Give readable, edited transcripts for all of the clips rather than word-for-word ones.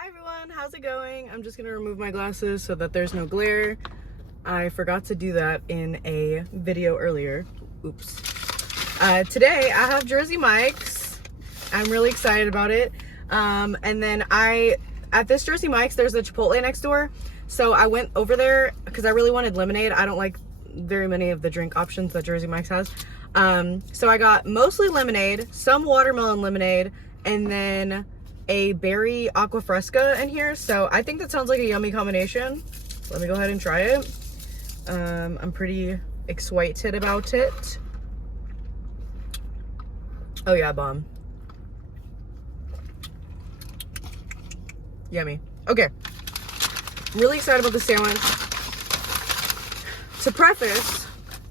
Hi everyone, how's it going? I'm just gonna remove my glasses so that there's no glare. I forgot to do that in a video earlier. Oops. Today I have Jersey Mike's. I'm really excited about it. And then at this Jersey Mike's, there's a Chipotle next door. So I went over there because I really wanted lemonade. I don't like very many of the drink options that Jersey Mike's has. So I got mostly lemonade, some watermelon lemonade, and then a berry aqua fresca in here. So I think that sounds like a yummy combination. Let me go ahead and try it. I'm pretty excited about it. Oh yeah, bomb. Yummy. Okay. I'm really excited about the sandwich. To preface,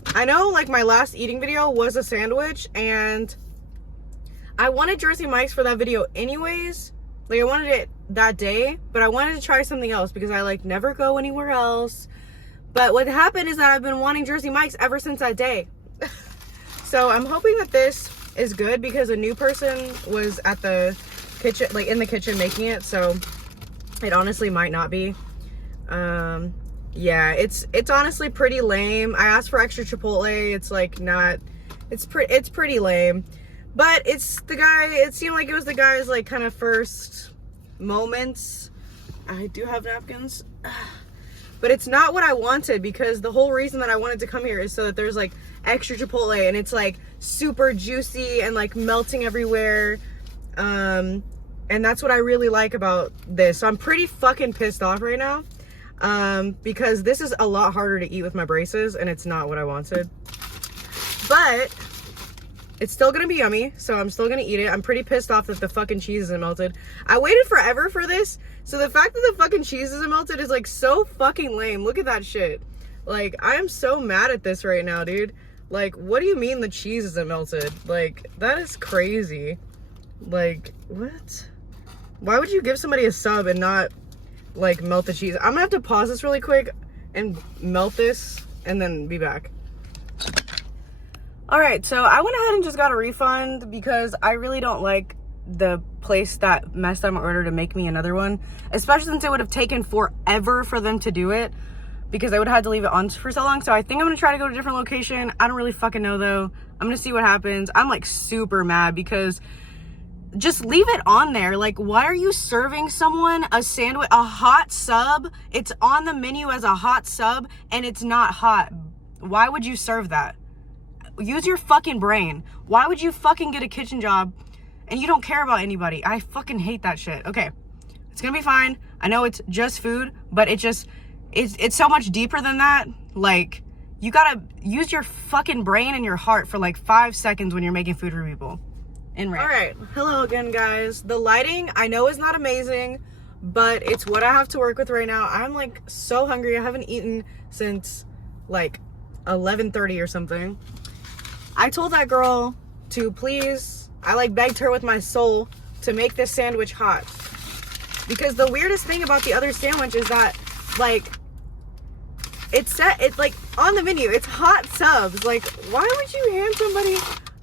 I know like my last eating video was a sandwich and I wanted Jersey Mike's for that video anyways. Like I wanted it that day, but I wanted to try something else because I like never go anywhere else. But what happened is that I've been wanting Jersey Mike's ever since that day. So I'm hoping that this is good because a new person was at the kitchen, like in the kitchen making it. So it honestly might not be. Yeah, it's honestly pretty lame. I asked for extra Chipotle. It's like not, it's pretty lame. But it's the guy, it seemed like it was the guy's like kind of first moments. I do have napkins. But it's not what I wanted because the whole reason that I wanted to come here is so that there's like extra Chipotle and it's like super juicy and like melting everywhere. And that's what I really like about this. So I'm pretty fucking pissed off right now. Because this is a lot harder to eat with my braces and it's not what I wanted. But it's still gonna be yummy, so I'm still gonna eat it. I'm pretty pissed off that the fucking cheese isn't melted. I waited forever for this, so the fact that the fucking cheese isn't melted is like so fucking lame. Look at that shit. Like, I am so mad at this right now, dude. Like, what do you mean the cheese isn't melted? Like, that is crazy. Like, what? Why would you give somebody a sub and not, like, melt the cheese? I'm gonna have to pause this really quick and melt this and then be back. All right, so I went ahead and just got a refund because I really don't like the place that messed up my order to make me another one, especially since it would have taken forever for them to do it because I would have had to leave it on for so long. So I think I'm gonna try to go to a different location. I don't really fucking know though. I'm gonna see what happens. I'm like super mad because just leave it on there. Like, why are you serving someone a sandwich, a hot sub? It's on the menu as a hot sub and it's not hot. Why would you serve that? Use your fucking brain. Why would you fucking get a kitchen job and you don't care about anybody? I fucking hate that shit. Okay, it's gonna be fine. I know it's just food, but it's so much deeper than that. Like, you gotta use your fucking brain and your heart for like 5 seconds when you're making food for people. All right, hello again, guys. The lighting I know is not amazing, but it's what I have to work with right now. I'm like so hungry. I haven't eaten since like 11:30 or something. I told that girl to please, I like begged her with my soul to make this sandwich hot. Because the weirdest thing about the other sandwich is that like it's like on the menu, it's hot subs. Like, why would you hand somebody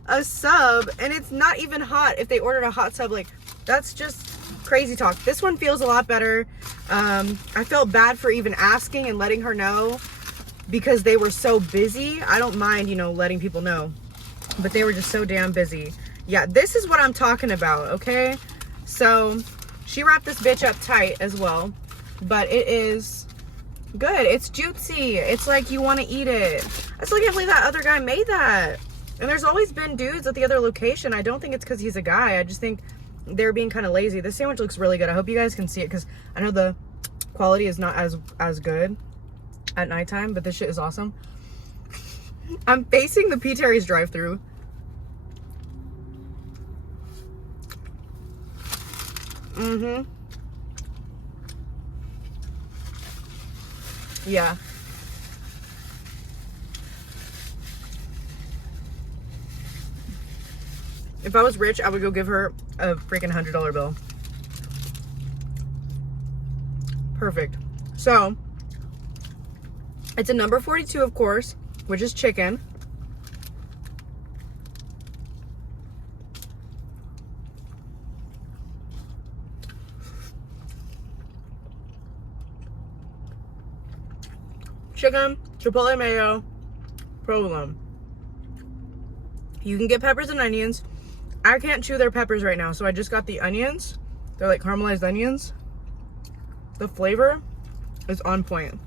a sub and it's not even hot if they ordered a hot sub? Like, that's just crazy talk. This one feels a lot better. I felt bad for even asking and letting her know because they were so busy. I don't mind, you know, letting people know, but they were just so damn busy. Yeah, this is what I'm talking about, okay? So she wrapped this bitch up tight as well, but it is good. It's juicy. It's like you want to eat it. I still can't believe that other guy made that. And there's always been dudes at the other location. I don't think it's because he's a guy. I just think they're being kind of lazy. This sandwich looks really good. I hope you guys can see it because I know the quality is not as good at nighttime, but this shit is awesome. I'm facing the P. Terry's drive-thru. Yeah. If I was rich, I would go give her a freaking $100 bill. Perfect. So, it's a number 42, of course, which is chicken. chicken, chipotle mayo, provolone. You can get peppers and onions. I can't chew their peppers right now, so I just got the onions. They're like caramelized onions. The flavor is on point.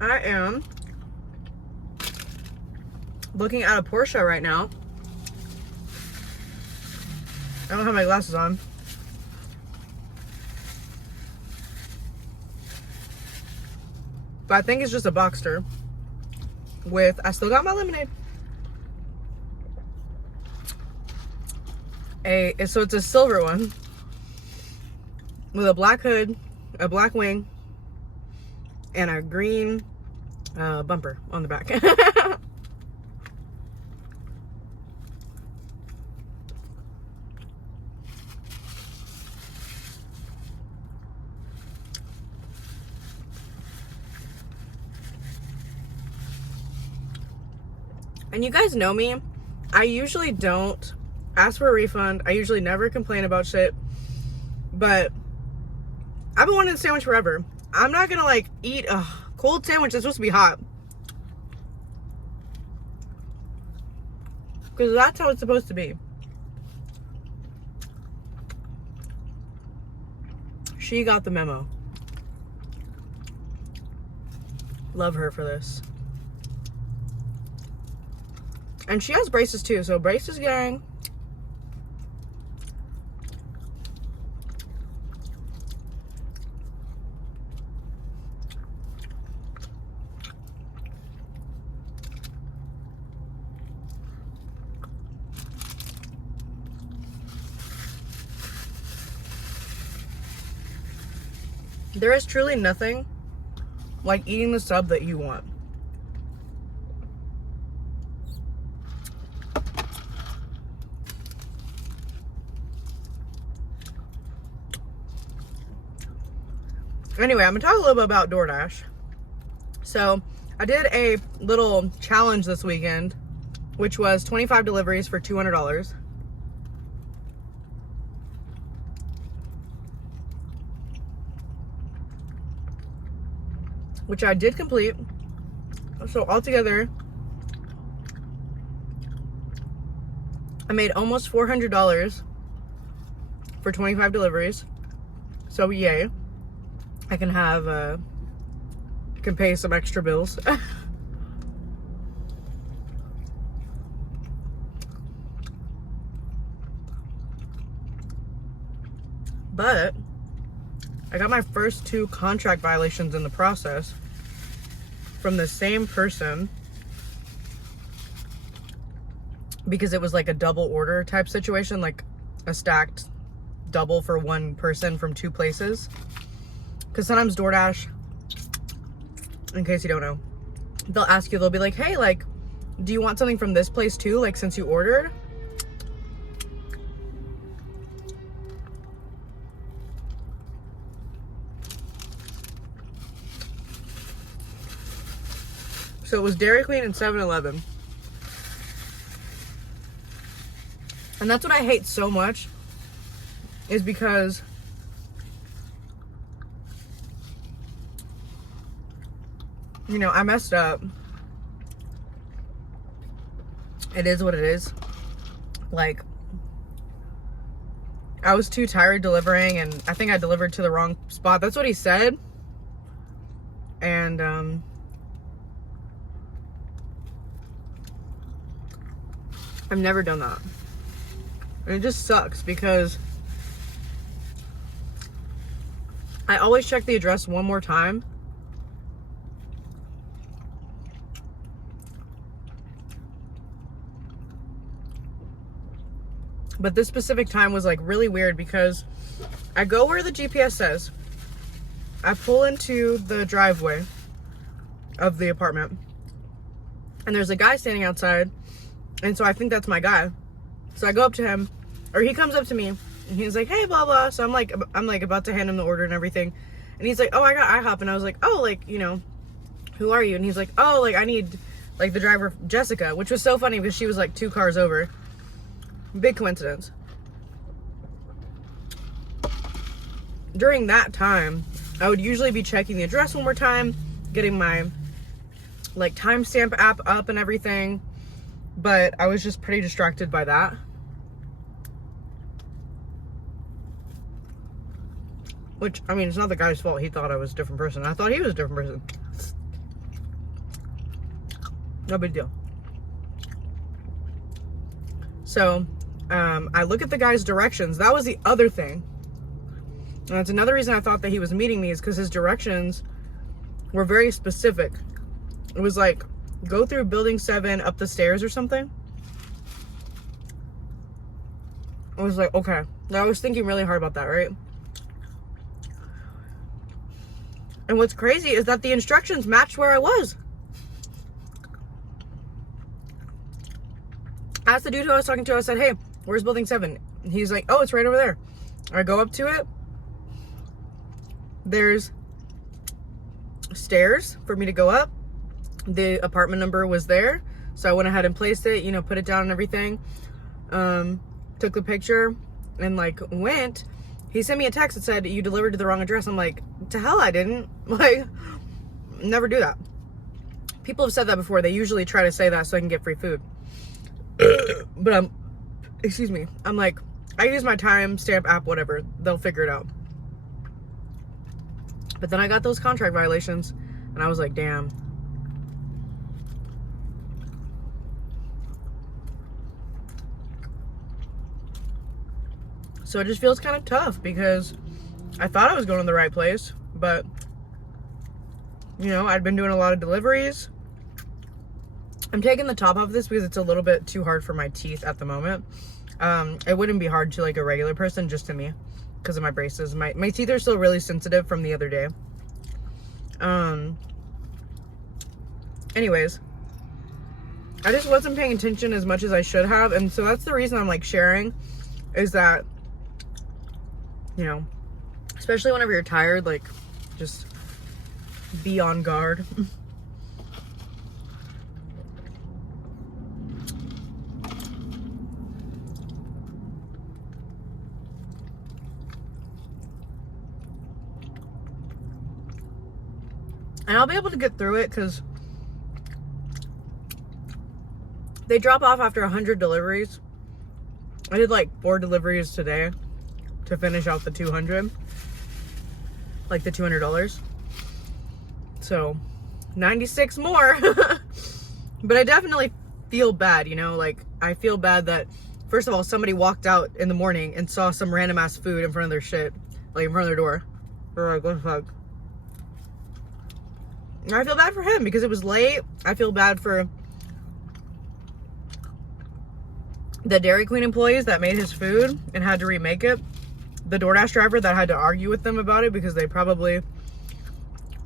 I am looking at a Porsche right now. I don't have my glasses on. But I think it's just a Boxster with, I still got my lemonade. So it's a silver one with a black hood, a black wing, and a green bumper on the back. And you guys know me, I usually don't ask for a refund. I usually never complain about shit. But I've been wanting a sandwich forever. I'm not gonna like eat a cold sandwich that's supposed to be hot. Because that's how it's supposed to be. She got the memo. Love her for this. And she has braces too, so braces gang. There is truly nothing like eating the sub that you want. Anyway, I'm gonna talk a little bit about Doordash. So I did a little challenge this weekend, which was 25 deliveries for $200. Which I did complete. So altogether, I made almost $400 for 25 deliveries. So yay. I can have, can pay some extra bills. But I got my first 2 contract violations in the process from the same person because it was like a double order type situation, like a stacked double for one person from 2 places. Because sometimes Doordash, in case you don't know, they'll ask you, they'll be like, hey, like, do you want something from this place too? Like, since you ordered? So it was Dairy Queen and 7-Eleven. And that's what I hate so much, is because you know, I messed up. It is what it is. Like, I was too tired delivering, and I think I delivered to the wrong spot. That's what he said. And, I've never done that. And it just sucks because I always check the address one more time. But this specific time was like really weird because I go where the GPS says. I pull into the driveway of the apartment and there's a guy standing outside. And so I think that's my guy. So I go up to him, or he comes up to me and he's like, hey, blah, blah. So I'm like about to hand him the order and everything. And he's like, oh, I got IHOP. And I was like, oh, like, you know, who are you? And he's like, oh, like I need like the driver, Jessica, which was so funny because she was like 2 cars over. Big coincidence. during that time, I would usually be checking the address one more time, getting my like timestamp app up and everything, but I was just pretty distracted by that. Which, I mean, it's not the guy's fault. He thought I was a different person. I thought he was a different person. No big deal. So, I look at the guy's directions. That was the other thing. And that's another reason I thought that he was meeting me, is because his directions were very specific. It was like, go through building 7 up the stairs or something. I was like, okay. I was thinking really hard about that, right? And what's crazy is that the instructions matched where I was. I asked the dude who I was talking to, I said, hey, where's building 7? And he's like, oh, it's right over there. I go up to it. There's stairs for me to go up. The apartment number was there. So I went ahead and placed it, you know, put it down and everything. Took the picture and like went. He sent me a text that said, you delivered to the wrong address. I'm like, to hell I didn't. Like, never do that. People have said that before. They usually try to say that so I can get free food. But excuse me. I'm like, I use my timestamp app, whatever. They'll figure it out. But then I got those contract violations and I was like, damn. So it just feels kind of tough because I thought I was going to the right place, but you know, I'd been doing a lot of deliveries. I'm taking the top off this because it's a little bit too hard for my teeth at the moment. It wouldn't be hard to like a regular person, just to me, because of my braces. My teeth are still really sensitive from the other day. Anyways, I just wasn't paying attention as much as I should have, and so that's the reason I'm like sharing, is that, you know, especially whenever you're tired, like, just be on guard. And I'll be able to get through it because they drop off after 100 deliveries. I did like 4 deliveries today to finish out the 200. Like the $200. So 96 more. But I definitely feel bad, you know, like I feel bad that, first of all, somebody walked out in the morning and saw some random ass food in front of their shit, like in front of their door. They're like, what the fuck? And I feel bad for him because it was late. I feel bad for the Dairy Queen employees that made his food and had to remake it. The Doordash driver that had to argue with them about it because they probably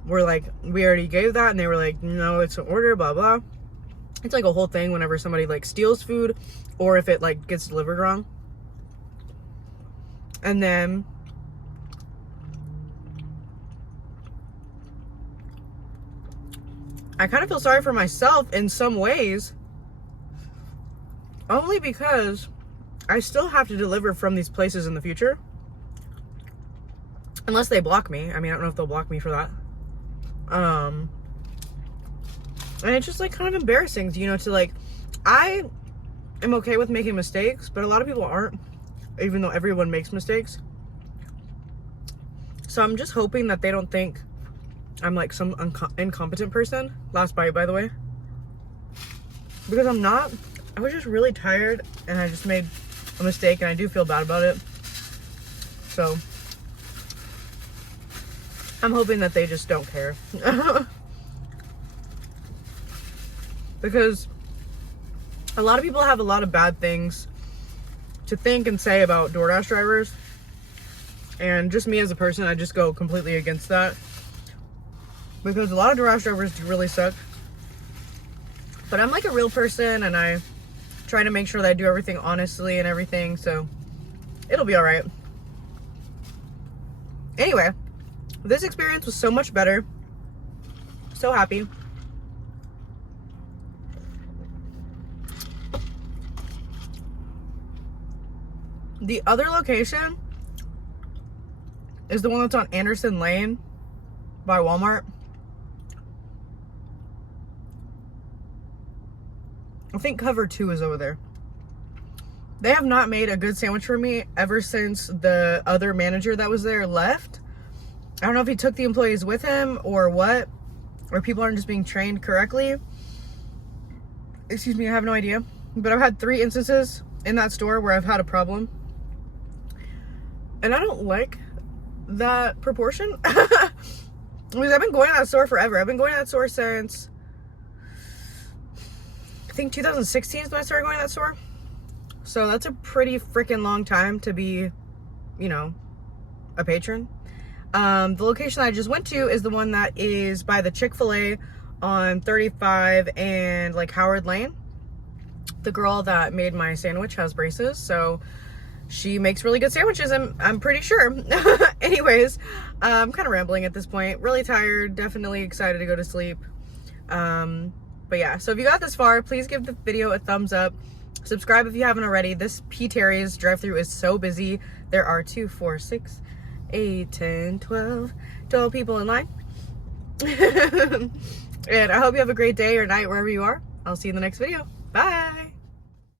were like, we already gave that, and they were like, no, it's an order, blah blah. It's like a whole thing whenever somebody like steals food or if it like gets delivered wrong. And then I kind of feel sorry for myself in some ways, only because I still have to deliver from these places in the future. Unless they block me. I mean, I don't know if they'll block me for that. And it's just like kind of embarrassing, you know, to like, I am okay with making mistakes, but a lot of people aren't, even though everyone makes mistakes. So I'm just hoping that they don't think I'm like some incompetent person. Last bite, by the way. Because I'm not. I was just really tired and I just made a mistake and I do feel bad about it. So I'm hoping that they just don't care. Because a lot of people have a lot of bad things to think and say about DoorDash drivers. And just me as a person, I just go completely against that. Because a lot of DoorDash drivers do really suck. But I'm like a real person and I try to make sure that I do everything honestly and everything. So it'll be all right. Anyway, this experience was so much better. So happy. The other location is the one that's on Anderson Lane by Walmart. I think cover 2 is over there. They have not made a good sandwich for me ever since the other manager that was there left. I don't know if he took the employees with him or what, or people aren't just being trained correctly. Excuse me, I have no idea. But I've had 3 instances in that store where I've had a problem. And I don't like that proportion. Because I've been going to that store forever. I've been going to that store since, I think 2016 is when I started going to that store. So that's a pretty freaking long time to be, you know, a patron. The location I just went to is the one that is by the Chick-fil-A on 35 and like Howard Lane. The girl that made my sandwich has braces, so she makes really good sandwiches, I'm pretty sure. Anyways, I'm kind of rambling at this point. Really tired, definitely excited to go to sleep. But yeah, so if you got this far, please give the video a thumbs up. Subscribe if you haven't already. This P. Terry's drive-thru is so busy. There are 2, 4, 6, 8, 10, 12 people in line. And I hope you have a great day or night wherever you are. I'll see you in the next video.